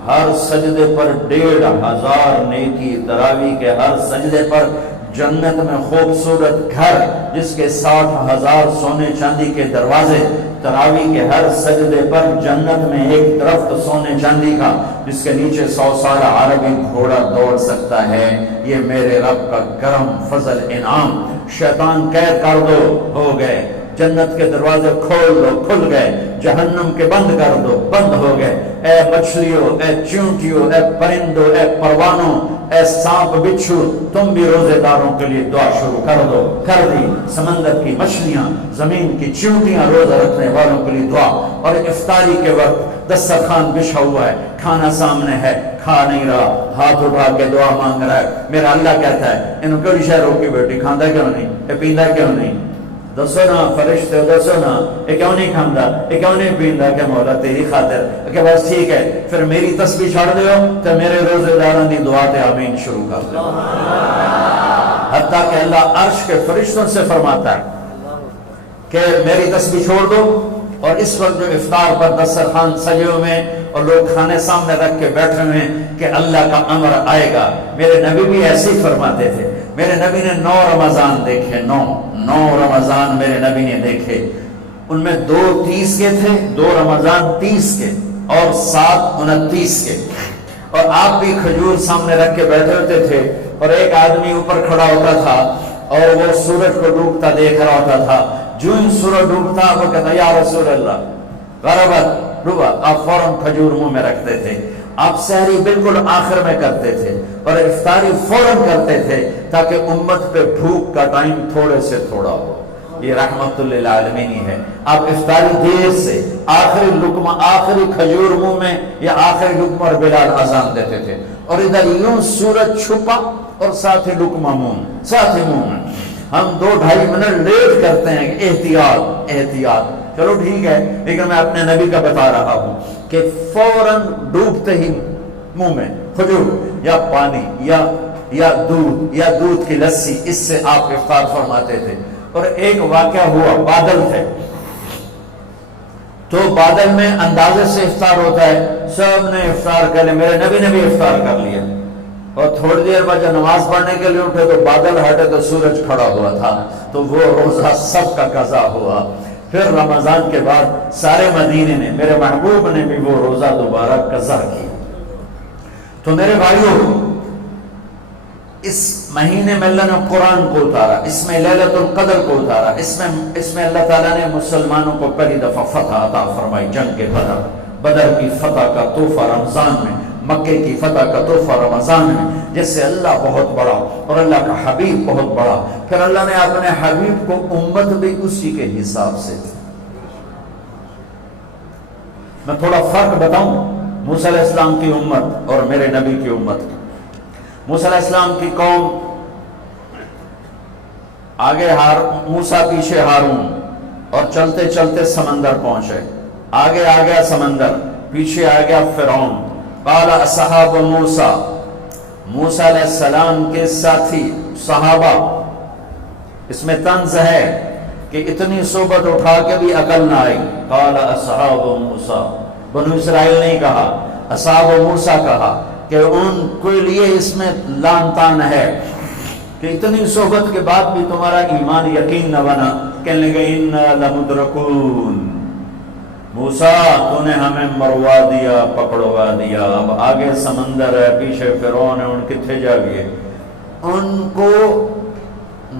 ہر سجدے پر 1500 نیکی، تراویح کے ہر سجدے پر جنت میں خوبصورت گھر جس کے 60,000 سونے چاندی کے دروازے، تراویح کے ہر سجدے پر جنت میں ایک درخت سونے چاندی کا جس کے نیچے 100 سال عربی گھوڑا دوڑ سکتا ہے۔ یہ میرے رب کا کرم، فضل، انعام۔ شیطان قید کر دو، ہو گئے۔ جنت کے دروازے کھول دو، کھل گئے۔ جہنم کے بند کر دو، بند ہو گئے۔ اے مچھلیوں، اے چیونٹیوں، اے پرندوں، اے پروانوں، اے سانپ بچھو، تم بھی روزے داروں کے لیے دعا شروع کر دو۔ کر دی۔ سمندر کی مچھلیاں، زمین کی چیونٹیاں، روزہ رکھنے والوں کے لیے دعا۔ اور افطاری کے وقت دسترخوان بچھا ہوا ہے، کھانا سامنے ہے، کھا نہیں رہا، ہاتھ اٹھا کے دعا مانگ رہا ہے۔ میرا اللہ کہتا ہے انہوں کیوں شہر روکی بیٹی، کھاندہ کیوں نہیں، یہ پیندہ کیوں نہیں؟ دسو نا فرشتے، دسو نا یہ کیوں نہیں کھاندہ، یہ کیوں نہیں پیندہ؟ کہ مولا تیری خاطر، کہ بس ٹھیک ہے پھر میری تسبیح چھاڑ دیو تو میرے روزے داران دی دعا تے آمین شروع کر دو۔ حتیٰ کہ اللہ عرش کے فرشتوں سے فرماتا ہے کہ میری تسبیح چھوڑ دو، اور اس وقت جو افطار پر دسترخوان سجے ہوئے اور لوگ کھانے سامنے رکھ کے بیٹھے ہوئے کہ اللہ کا امر آئے گا۔ میرے نبی بھی ایسے ہی فرماتے تھے۔ میرے نبی نے 9 رمضان دیکھے، 9 رمضان میرے نبی نے دیکھے۔ ان میں 2 30 کے تھے، 2 رمضان 30 کے، اور 7 29 کے۔ اور آپ بھی کھجور سامنے رکھ کے بیٹھے ہوتے تھے، اور ایک آدمی اوپر کھڑا ہوتا تھا اور وہ سورج کو ڈوبتا دیکھ رہا ہوتا تھا۔ جو ہی سورج ڈوبتا وہ کہتا یا رسول اللہ غربت ڈوبا، آپ فوراً کھجور منہ میں رکھتے تھے۔ آپ سحری بالکل آخر میں کرتے تھے اور افطاری فوراً کرتے تھے تاکہ امت پہ بھوک کا ٹائم تھوڑے سے تھوڑا ہو۔ یہ رحمت للعالمین ہے۔ آپ افطاری دیر سے آخری لقمہ، آخری کھجور منہ میں یا آخری لقمہ، اور بلال اذان دیتے تھے، اور ادھر یوں سورج چھپا اور ساتھ ہی لقمہ منہ، ساتھ ہی منہ میں۔ ہم 2-2.5 منٹ لیٹ کرتے ہیں کہ احتیاط احتیاط، چلو ٹھیک ہے، لیکن میں اپنے نبی کا بتا رہا ہوں کہ فوراً ڈوبتے ہی منہ میں کھجور یا پانی یا دودھ کی لسی، اس سے آپ افطار فرماتے تھے۔ اور ایک واقعہ ہوا، بادل تھے تو بادل میں اندازے سے افطار ہوتا ہے، سب نے افطار کر لیا، میرے نبی نے بھی افطار کر لیا۔ اور تھوڑی دیر بعد جب نماز پڑھنے کے لیے اٹھے تو بادل ہٹے تو سورج کھڑا ہوا تھا، تو وہ روزہ سب کا قضا ہوا۔ پھر رمضان کے بعد سارے مدینے نے، میرے محبوب نے بھی وہ روزہ دوبارہ قضا کیا۔ تو میرے بھائیوں، اس مہینے میں اللہ نے قرآن کو اتارا، اس میں لیلۃ القدر کو اتارا، اس میں اللہ تعالیٰ نے مسلمانوں کو پہلی دفعہ فتح عطا فرمائی، جنگ کے بدر کی فتح کا تحفہ رمضان میں، مکے کی فتح کا تحفہ رمضان میں، جس سے اللہ بہت بڑا اور اللہ کا حبیب بہت بڑا۔ پھر اللہ نے اپنے حبیب کو امت بھی اسی کے حساب سے۔ میں تھوڑا فرق بتاؤں موسیٰ علیہ السلام کی امت اور میرے نبی کی امت کی۔ موسیٰ علیہ السلام کی قوم آگے موسیٰ پیچھے ہارون، اور چلتے چلتے سمندر پہنچے، آگے آ گیا سمندر، پیچھے آ گیا فرعون۔ قال اصحاب موسیٰ، موسیٰ علیہ السلام کے ساتھی صحابہ، اس میں طنز ہے کہ اتنی صحبت اٹھا کے بھی عقل نہ آئی۔ قال اصحاب موسیٰ، بنو اسرائیل نہیں کہا، اصحاب موسیٰ کہا، کہ ان کے لیے اس میں لان تان ہے کہ اتنی صحبت کے بعد بھی تمہارا ایمان یقین نہ بنا۔ کہنے لگے انا لمدرکون، موسیٰ تو نے ہمیں مروا دیا، پکڑوا دیا، اب آگے سمندر ہے، پیچھے فرعون ہے، ان کتنے جا گئے۔ ان کو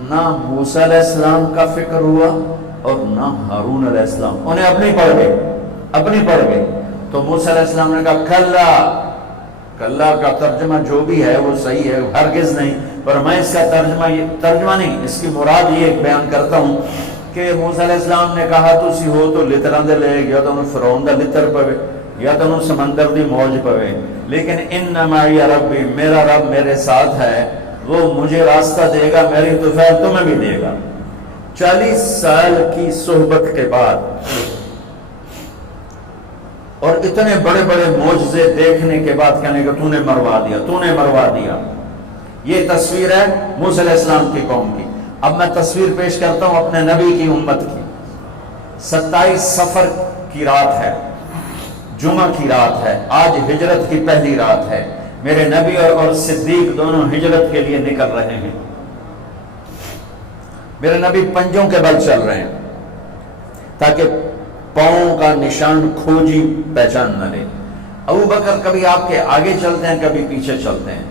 نہ موسیٰ علیہ السلام کا فکر ہوا اور نہ ہارون علیہ السلام، انہیں اپنی پڑھ گئے۔ تو موسیٰ علیہ السلام نے کہا کلا کا ترجمہ جو بھی ہے وہ صحیح ہے، ہرگز نہیں، پر میں اس کا ترجمہ نہیں، اس کی مراد یہ بیان کرتا ہوں کہ موسیٰ علیہ السلام نے کہا تسی ہو تو لتراں دے لے گیا تو انہوں فرعون دا لتر پوے، یا تنو سمندر دی موج پوے، لیکن انما یا ربی، میرا رب میرے ساتھ ہے، وہ مجھے راستہ دے گا، میری طفیل تمہیں بھی دے گا۔ 40 سال کی صحبت کے بعد اور اتنے بڑے بڑے معجزے دیکھنے کے بعد کہنے کہ تو نے مروا دیا، تو نے مروا دیا۔ یہ تصویر ہے موسیٰ علیہ السلام کی قوم کی۔ اب میں تصویر پیش کرتا ہوں اپنے نبی کی امت کی۔ 27 صفر کی رات ہے، جمعہ کی رات ہے، آج ہجرت کی پہلی رات ہے۔ میرے نبی اور صدیق دونوں ہجرت کے لیے نکل رہے ہیں۔ میرے نبی پنجوں کے بل چل رہے ہیں تاکہ پاؤں کا نشان کھوجی پہچان نہ لے۔ ابو بکر کبھی آپ کے آگے چلتے ہیں، کبھی پیچھے چلتے ہیں۔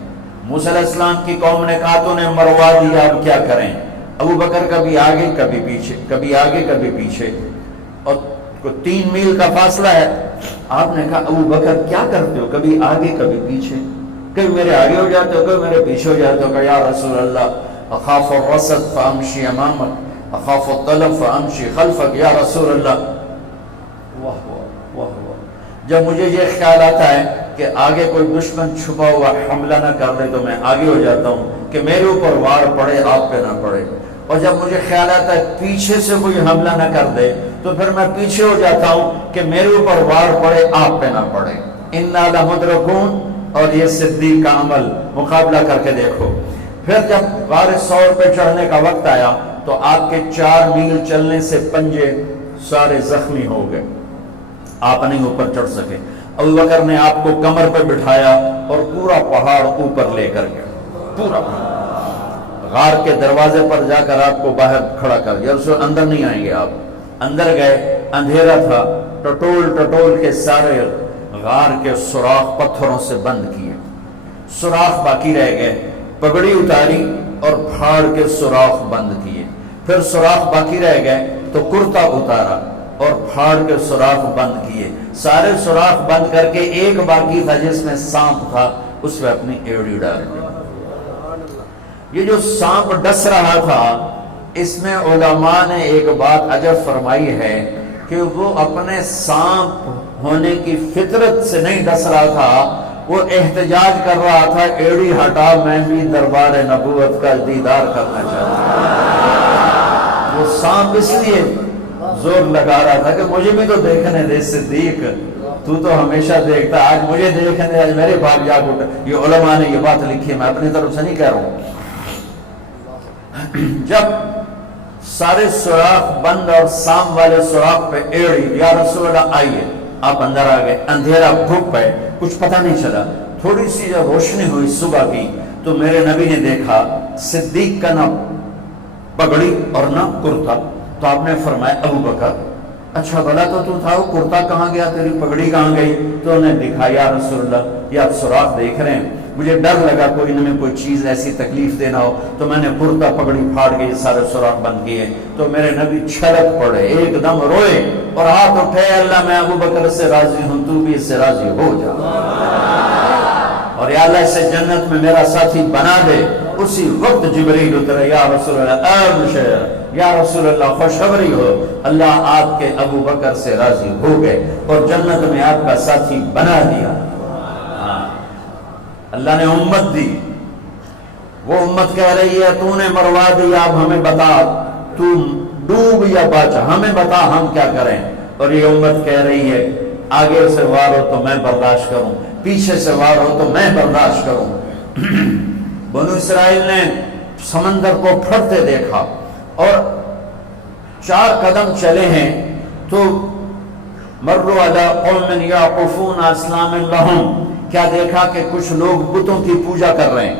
موسیٰ علیہ السلام کی قوم نے کہا تو نے مروا دیا، اب کیا کریں؟ ابو بکر کبھی آگے کبھی پیچھے، کبھی آگے کبھی پیچھے، اور 3 میل کا فاصلہ ہے۔ آپ نے کہا ابو بکر کیا کرتے ہو؟ کبھی آگے کبھی پیچھے، کبھی میرے آگے ہو جاتے ہو، کبھی میرے پیچھے ہو جاتے ہو۔ کہ یا رسول اللہ اخاف الرصد فامشی امامک اخاف الطلب فامشی خلفک، یا رسول اللہ۔ واہ واہ واہ واہ۔ جب مجھے یہ خیال آتا ہے کہ آگے کوئی دشمن چھپا ہوا حملہ نہ کر دے تو میں آگے ہو جاتا ہوں کہ میرے اوپر وار پڑے، آپ پہ نہ پڑے۔ اور جب مجھے خیال آتا ہے پیچھے سے کوئی حملہ نہ کر دے تو پھر میں پیچھے ہو جاتا ہوں کہ میرے اوپر وار پڑے، آپ پہ نہ پڑے۔ انا لمدرکون، اور یہ صدیق کا عمل مقابلہ کر کے دیکھو۔ پھر جب غار ثور پہ چڑھنے کا وقت آیا تو آپ کے 4 میل چلنے سے پنجے سارے زخمی ہو گئے، آپ نہیں اوپر چڑھ سکے۔ ابو بکر نے آپ کو کمر پہ بٹھایا اور پورا پہاڑ اوپر لے کر گیا، پورا غار کے دروازے پر جا کر آپ کو باہر کھڑا کر دیا۔ رسول اندر نہیں آئیں گے آپ۔ اندر گئے، اندھیرا تھا، ٹٹول کے سارے غار کے سوراخ پتھروں سے بند کیے، سوراخ باقی رہ گئے۔ پگڑی اتاری اور پھاڑ کے سوراخ بند کیے۔ پھر سوراخ باقی رہ گئے تو کرتا اتارا اور پھاڑ کے سوراخ بند کیے۔ سارے سوراخ بند کر کے ایک باقی تھا جس میں سانپ تھا، اس میں اپنی ایڑی ڈال دی۔ یہ جو سانپ ڈس رہا تھا، اس میں علماء نے ایک بات عجب فرمائی ہے کہ وہ اپنے سانپ ہونے کی فطرت سے نہیں ڈس رہا تھا، وہ احتجاج کر رہا تھا ایڑی ہٹا، میں بھی دربار نبوت کا دیدار کرنا چاہتا ہوں۔ وہ سانپ اس لیے زور لگا رہا تھا کہ مجھے بھی تو دیکھنے دے صدیق، تو ہمیشہ دیکھتا، آج مجھے دیکھنے دے، آج میرے باپ جاگ اٹھا۔ یہ علماء نے یہ بات لکھی ہے، میں اپنی طرف سے نہیں کہہ رہا ہوں۔ جب سارے سوراخ بند اور سام والے سوراخ پہ ایڑی، یا رسول اللہ آئیے، آپ اندر آ گئے۔ اندھیرا گھپ ہے، کچھ پتہ نہیں چلا۔ تھوڑی سی جب روشنی ہوئی صبح کی تو میرے نبی نے دیکھا صدیق کا نہ پگڑی اور نہ کرتا، تو آپ نے فرمایا ابو بکر اچھا بھلا تو تھا، وہ کرتا کہاں گیا، تیری پگڑی کہاں گئی؟ تو انہیں دکھا، یا رسول اللہ یہ آپ سوراخ دیکھ رہے ہیں، مجھے ڈر لگا کوئی انہیں کوئی چیز ایسی تکلیف دینا ہو، تو میں نے کرتا پگڑی پھاڑ کے یہ سارے سوراخ بند کیے۔ تو میرے نبی چھلک پڑے، ایک دم روئے اور ہاتھ اٹھے، اللہ میں ابو بکر سے راضی ہوں، تو بھی اس سے راضی ہو جا، اور یا اللہ اسے جنت میں میرا ساتھی بنا دے۔ اسی وقت جبریل اترے، یا رسول اللہ ابشر، یا رسول اللہ خوشخبری ہو، اللہ آپ کے ابو بکر سے راضی ہو گئے اور جنت میں آپ کا ساتھی بنا دیا۔ اللہ نے امت دی، وہ امت کہہ رہی ہے تو نے مروا دیا، اب ہمیں بتا، تو ڈوب یا بچا، ہمیں بتا ہم کیا کریں۔ اور یہ امت کہہ رہی ہے آگے سے وار ہو تو میں برداشت کروں، پیچھے سے وار ہو تو میں برداشت کروں۔ بنو اسرائیل نے سمندر کو پھٹتے دیکھا اور 4 قدم چلے ہیں تو مروا علی قوم یعقفون اصنام لہم، کیا دیکھا کہ کچھ لوگ بتوں کی پوجا کر رہے ہیں،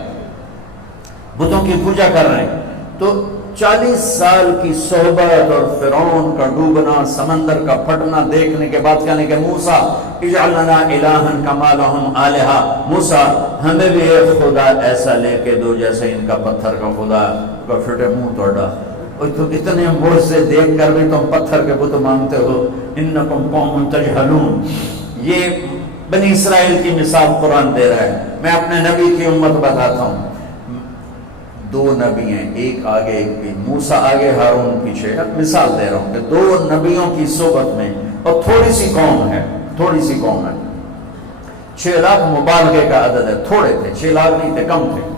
بتوں کی پوجا کر رہے ہیں۔ تو 40 سال کی صحبت اور فرعون کا ڈوبنا، سمندر کا پھٹنا دیکھنے کے بعد کہنے کہ موسیٰ اجعل لنا الہا کما لہم آلہہ، موسیٰ ہمیں بھی ایک خدا ایسا لے کے دو جیسے ان کا پتھر کا خدا کا پھٹے منہ توڑا۔ تو اتنے بوجھ سے دیکھ کر بھی تم پتھر کے بت مانگتے ہو، انکم قوم تجہلون۔ یہ بنی اسرائیل کی مثال قرآن دے رہا ہے۔ میں اپنے نبی کی امت بتاتا ہوں، 2 نبی ہیں، ایک آگے ایک بھی، موسیٰ آگے ہارون پیچھے۔ اب مثال دے رہا ہوں کہ 2 نبیوں کی صحبت میں اور تھوڑی سی قوم ہے، تھوڑی سی قوم ہے. 6 لاکھ مبالغے کا عدد ہے، تھوڑے تھے، 6 لاکھ نہیں تھے، کم تھے.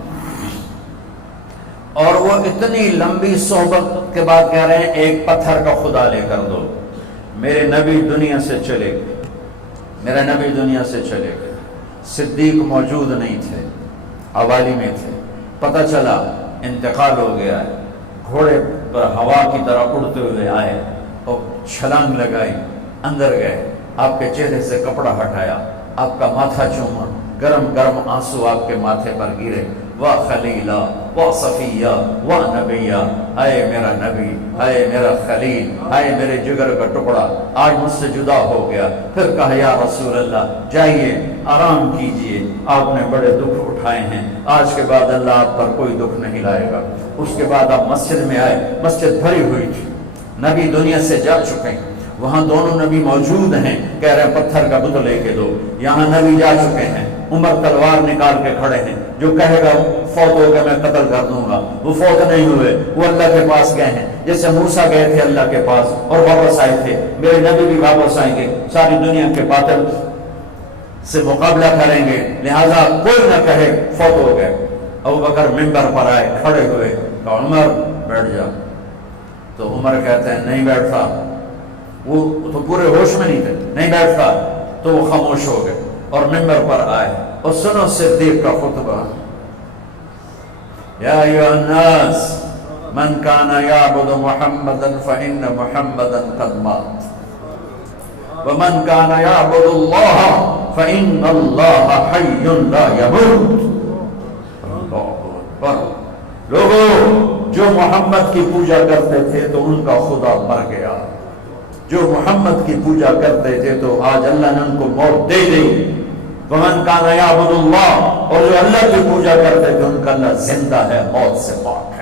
اور وہ اتنی لمبی صحبت کے بعد کہہ رہے ہیں ایک پتھر کا خدا لے کر دو. میرے نبی دنیا سے چلے گئے، میرا نبی دنیا سے چلے گئے. صدیق موجود نہیں تھے، حوالی میں تھے. پتہ چلا انتقال ہو گیا ہے. گھوڑے پر ہوا کی طرح اڑتے ہوئے آئے اور چھلانگ لگائی، اندر گئے. آپ کے چہرے سے کپڑا ہٹایا، آپ کا ماتھا چوما، گرم گرم آنسو آپ کے ماتھے پر گرے. واہ خلیلہ، واہ صفیہ، واہ نبیہ، اے میرا نبی، اے میرا خلیل، اے میرے جگر کا ٹکڑا، آج مجھ سے جدا ہو گیا. پھر کہا یا رسول اللہ جائیے آرام کیجئے، آپ نے بڑے دکھ اٹھائے ہیں، آج کے بعد اللہ آپ پر کوئی دکھ نہیں لائے گا. اس کے بعد آپ مسجد میں آئے، مسجد بھری ہوئی تھی. نبی دنیا سے جا چکے ہیں، وہاں دونوں نبی موجود ہیں. کہہ رہے ہیں پتھر کا بت لے کے دو. یہاں نبی جا چکے ہیں، عمر تلوار نکال کے کھڑے ہیں. جو کہے گا فوت ہو گیا میں قتل کر دوں گا. وہ فوت نہیں ہوئے، وہ اللہ کے پاس گئے ہیں. جیسے موسیٰ گئے تھے اللہ کے پاس اور واپس آئے تھے، میرے نبی بھی واپس آئیں گے، ساری دنیا کے باطل سے مقابلہ کریں گے. لہٰذا کوئی نہ کہے فوت ہو گئے. ابوبکر منبر پر آئے، کھڑے ہوئے، کہا عمر بیٹھ جا. تو عمر کہتے ہیں نہیں بیٹھتا. وہ تو پورے ہوش میں نہیں تھے، نہیں بیٹھتا. تو وہ خاموش ہو گئے اور منبر پر آئے. اور سنو صدیق کا خطبہ. یا ایھا الناس من کان یعبد محمدا فإن محمدا قد مات ومن کان یعبد اللہ فإن اللہ حی لا یموت. اللہ اکبر. لوگوں جو محمد کی پوجا کرتے تھے تو ان کا خدا مر گیا. جو محمد کی پوجا کرتے تھے تو آج اللہ نے ان کو موت دے دی. ومن کان یعبد اللہ، اور جو اللہ کی پوجا کرتے تھے ان کا اللہ زندہ ہے، موت سے پاک ہے.